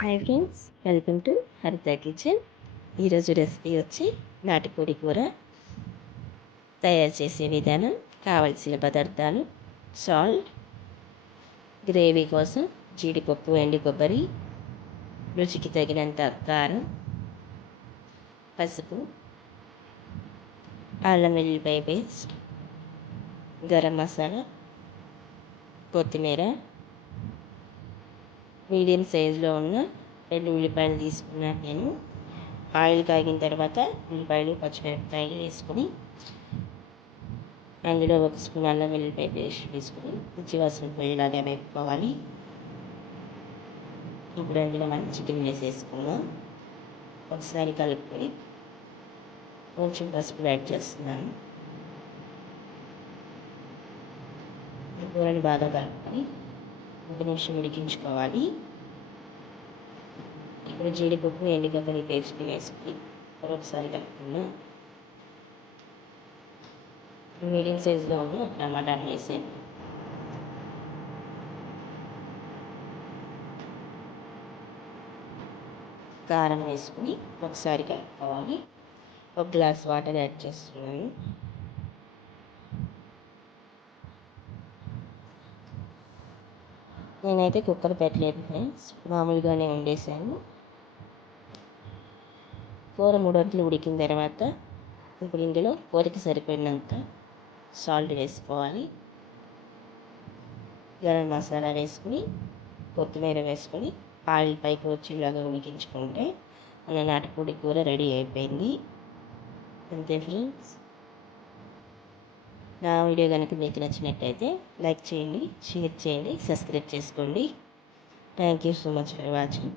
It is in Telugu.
హాయ్ ఫ్రెండ్స్, వెల్కమ్ టు హరిత కిచెన్. ఈరోజు రెసిపీ వచ్చి నాటుకోడి కూర. తయారు చేసే విధానం: కావలసిన పదార్థాలు: సాల్ట్, గ్రేవీ కోసం జీడిపప్పు, ఎండు కొబ్బరి, రుచికి తగినంత కారం, పసుపు, అల్లం వెల్లిపాయ పేస్ట్, గరం మసాలా, కొత్తిమీర. మీడియం సైజులో ఉన్న 2 ఉల్లిపాయలు తీసుకున్నాను నేను. ఆయిల్ కాగిన తర్వాత ఉల్లిపాయలు, పచ్చిమిరపకాయలు వేసుకొని అందులో 1 స్పూన్ అల్లం వెల్లిపాయ పేస్ట్ వేసుకొని పచ్చివాసన పోయేలాగా వేపుకోవాలి. ఇప్పుడు అందులో మనం చికెన్ వేసేసుకున్నాం. ఒకసారి కలుపుకొని కొంచెం పసుపు యాడ్ చేస్తున్నాను. కూరని బాగా కలుపుకొని 1 నిమిషం ఉడికించుకోవాలి. ఇప్పుడు జీడిపప్పు, ఎండు కొబ్బరి పేస్ట్ వేసుకొని ఒకసారి కలుపుకున్నాం. మీడియం సైజులో ఉన్న టమాటాలు వేసి కారం వేసుకుని ఒకసారి కలుపుకోవాలి. 1 గ్లాస్ వాటర్ యాడ్ చేస్తున్నాను. నేనైతే కుక్కర్ పెట్టలేదు ఫ్రెండ్స్, మామూలుగానే వండేసాను. కూర 3 వంతులు ఉడికిన తర్వాత ఇప్పుడు ఇందులో కూరకి సరిపడినంత సాల్ట్ వేసుకోవాలి. గరం మసాలా వేసుకుని కొత్తిమీర వేసుకొని ఆయిల్ పైకి వచ్చేలాగా ఉడికించుకుంటే మన నాటుకోడి కూర రెడీ అయిపోయింది. అంతే ఫ్రెండ్స్. నా వీడియో కనుక మీకు నచ్చినట్టయితే లైక్ చేయండి, షేర్ చేయండి, సబ్స్క్రైబ్ చేసుకోండి. Thank you so much for watching.